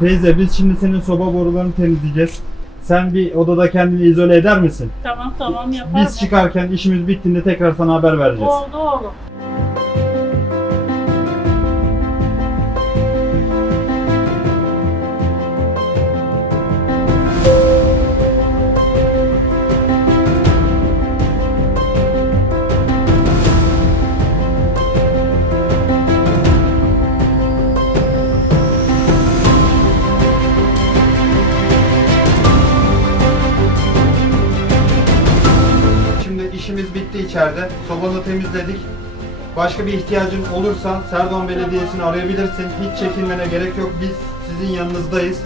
Teyze biz şimdi senin soba borularını temizleyeceğiz. Sen bir odada kendini izole eder misin? Tamam tamam yaparım. Biz çıkarken işimiz bittiğinde tekrar sana haber vereceğiz. Oldu oğlum. Şimdi işimiz bitti içeride. Sobanı temizledik. Başka bir ihtiyacın olursa Serdoğan Belediyesi'ni arayabilirsin. Hiç çekinmene gerek yok. Biz sizin yanınızdayız.